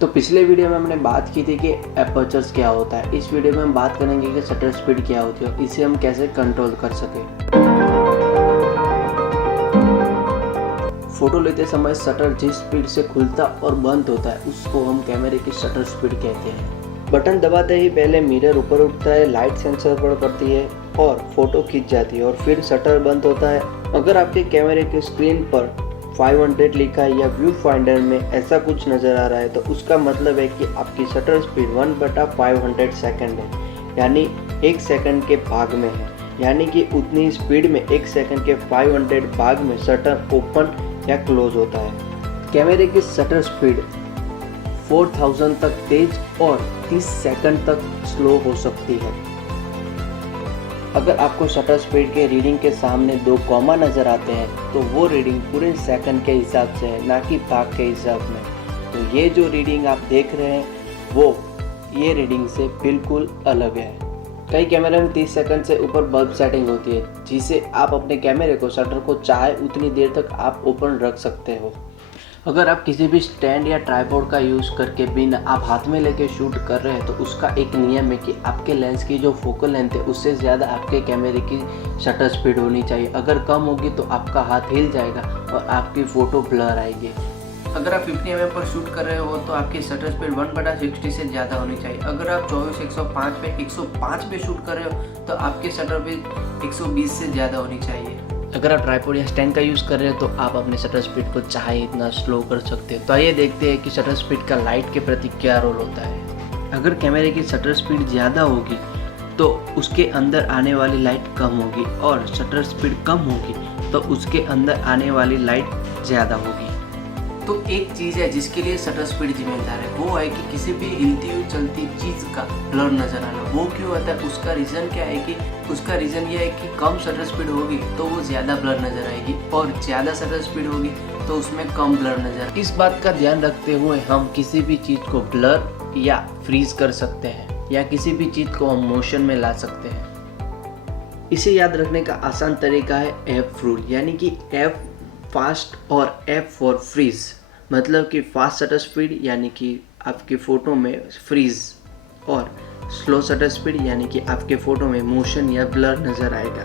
तो पिछले वीडियो में हमने बात की थी कि एपर्चर्स क्या होता है। इस वीडियो में हम बात करेंगे कि शटर स्पीड क्या होती है और इसे हम कैसे कंट्रोल कर सकें। फ़ोटो लेते समय शटर जिस स्पीड से खुलता और बंद होता है उसको हम कैमरे की शटर स्पीड कहते हैं। बटन दबाते ही पहले मिरर ऊपर उठता है, लाइट सेंसर पर पड़ती है और फोटो खींच जाती है और फिर शटर बंद होता है। अगर आपके कैमरे की स्क्रीन पर 500 लिखा है या व्यू फाइंडर में ऐसा कुछ नज़र आ रहा है तो उसका मतलब है कि आपकी शटर स्पीड 1/500 सेकंड है, यानी 1 सेकंड के भाग में है। यानी कि उतनी स्पीड में 1 सेकंड के 500 भाग में शटर ओपन या क्लोज होता है। कैमरे की शटर स्पीड 4000 तक तेज और 30 सेकंड तक स्लो हो सकती है। अगर आपको शटर स्पीड के रीडिंग के सामने 2 कॉमा नज़र आते हैं तो वो रीडिंग पूरे सेकंड के हिसाब से है, ना कि भाग के हिसाब में। तो ये जो रीडिंग आप देख रहे हैं वो ये रीडिंग से बिल्कुल अलग है। कई कैमरे में 30 सेकंड से ऊपर बल्ब सेटिंग होती है जिसे आप अपने कैमरे को शटर को चाहे उतनी देर तक आप ओपन रख सकते हो। अगर आप किसी भी स्टैंड या ट्राइपॉड का यूज़ करके बिना आप हाथ में लेके शूट कर रहे हैं तो उसका एक नियम है कि आपके लेंस की जो फोकल लेंथ है उससे ज़्यादा आपके कैमरे की शटर स्पीड होनी चाहिए। अगर कम होगी तो आपका हाथ हिल जाएगा और आपकी फ़ोटो ब्लर आएगी। अगर आप 50 mm पर शूट कर रहे हो तो आपकी शटर स्पीड 1/60 से ज़्यादा होनी चाहिए। अगर आप 24-105 पे 105 पे शूट कर रहे हो तो आपकी शटर स्पीड 120 से ज़्यादा होनी चाहिए। अगर आप ट्राइपॉड या स्टैंड का यूज़ कर रहे हो तो आप अपने शटर स्पीड को चाहे इतना स्लो कर सकते हैं। तो आइए देखते हैं कि शटर स्पीड का लाइट के प्रति क्या रोल होता है। अगर कैमरे की शटर स्पीड ज़्यादा होगी तो उसके अंदर आने वाली लाइट कम होगी और शटर स्पीड कम होगी तो उसके अंदर आने वाली लाइट ज़्यादा होगी। तो एक चीज़ है जिसके लिए शटर स्पीड जिम्मेदार है, वो है कि किसी भी हिलती हुई चलती चीज़ का ब्लर नज़र आना। वो क्यों आता है, उसका रीज़न क्या है कि उसका रीज़न ये है कि कम शटर स्पीड होगी तो वो ज़्यादा ब्लर नज़र आएगी और ज़्यादा शटर स्पीड होगी तो उसमें कम ब्लर नज़र। इस बात का ध्यान रखते हुए हम किसी भी चीज़ को ब्लर या फ्रीज कर सकते हैं या किसी भी चीज़ को हम मोशन में ला सकते हैं। इसे याद रखने का आसान तरीका है एफ रूल, यानी कि एफ फास्ट और एफ फॉर फ्रीज। मतलब कि फास्ट शटर स्पीड यानी कि आपकी फ़ोटो में फ्रीज और स्लो शटर स्पीड यानी कि आपके फ़ोटो में मोशन या ब्लर नज़र आएगा।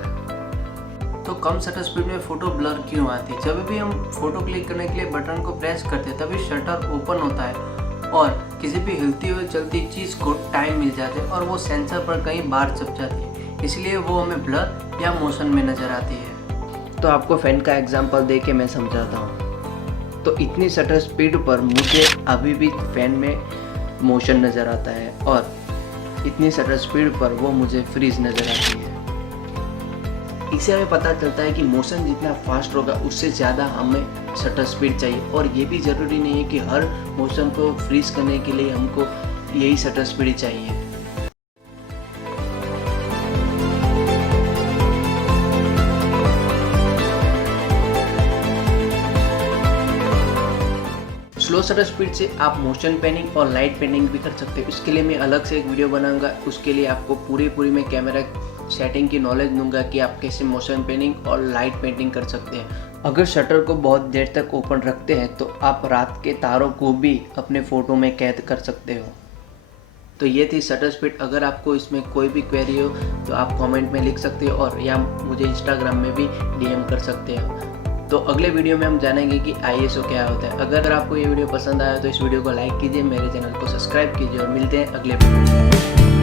तो कम शटर स्पीड में फ़ोटो ब्लर क्यों आती है? जब भी हम फ़ोटो क्लिक करने के लिए बटन को प्रेस करते हैं तभी शटर ओपन होता है और किसी भी हिलती हुई चलती चीज़ को टाइम मिल जाता है और वो सेंसर पर कहीं बाहर छप जाती है, इसलिए वो हमें ब्लर या मोशन में नज़र आती है। तो आपको फ़ैन का एग्जांपल दे के मैं समझाता हूँ। तो इतनी शटर स्पीड पर मुझे अभी भी फ़ैन में मोशन नज़र आता है और इतनी शटर स्पीड पर वो मुझे फ्रीज नज़र आती है। इससे हमें पता चलता है कि मोशन जितना फास्ट होगा उससे ज़्यादा हमें शटर स्पीड चाहिए और ये भी ज़रूरी नहीं है कि हर मोशन को फ्रीज करने के लिए हमको यही शटर स्पीड चाहिए। स्लो शटर स्पीड से आप मोशन पेनिंग और लाइट पेनिंग भी कर सकते हो। इसके लिए मैं अलग से एक वीडियो बनाऊंगा। उसके लिए आपको पूरी मैं कैमरा सेटिंग की नॉलेज दूंगा कि आप कैसे मोशन पेनिंग और लाइट पेंटिंग कर सकते हैं। अगर शटर को बहुत देर तक ओपन रखते हैं तो आप रात के तारों को भी अपने फ़ोटो में कैद कर सकते हो। तो ये थी शटर स्पीड। अगर आपको इसमें कोई भी क्वेरी हो तो आप कमेंट में लिख सकते हो और या मुझे इंस्टाग्राम में भी डीएम कर सकते हो। तो अगले वीडियो में हम जानेंगे कि ISO क्या होता है। अगर आपको ये वीडियो पसंद आया तो इस वीडियो को लाइक कीजिए, मेरे चैनल को सब्सक्राइब कीजिए और मिलते हैं अगले वीडियो में।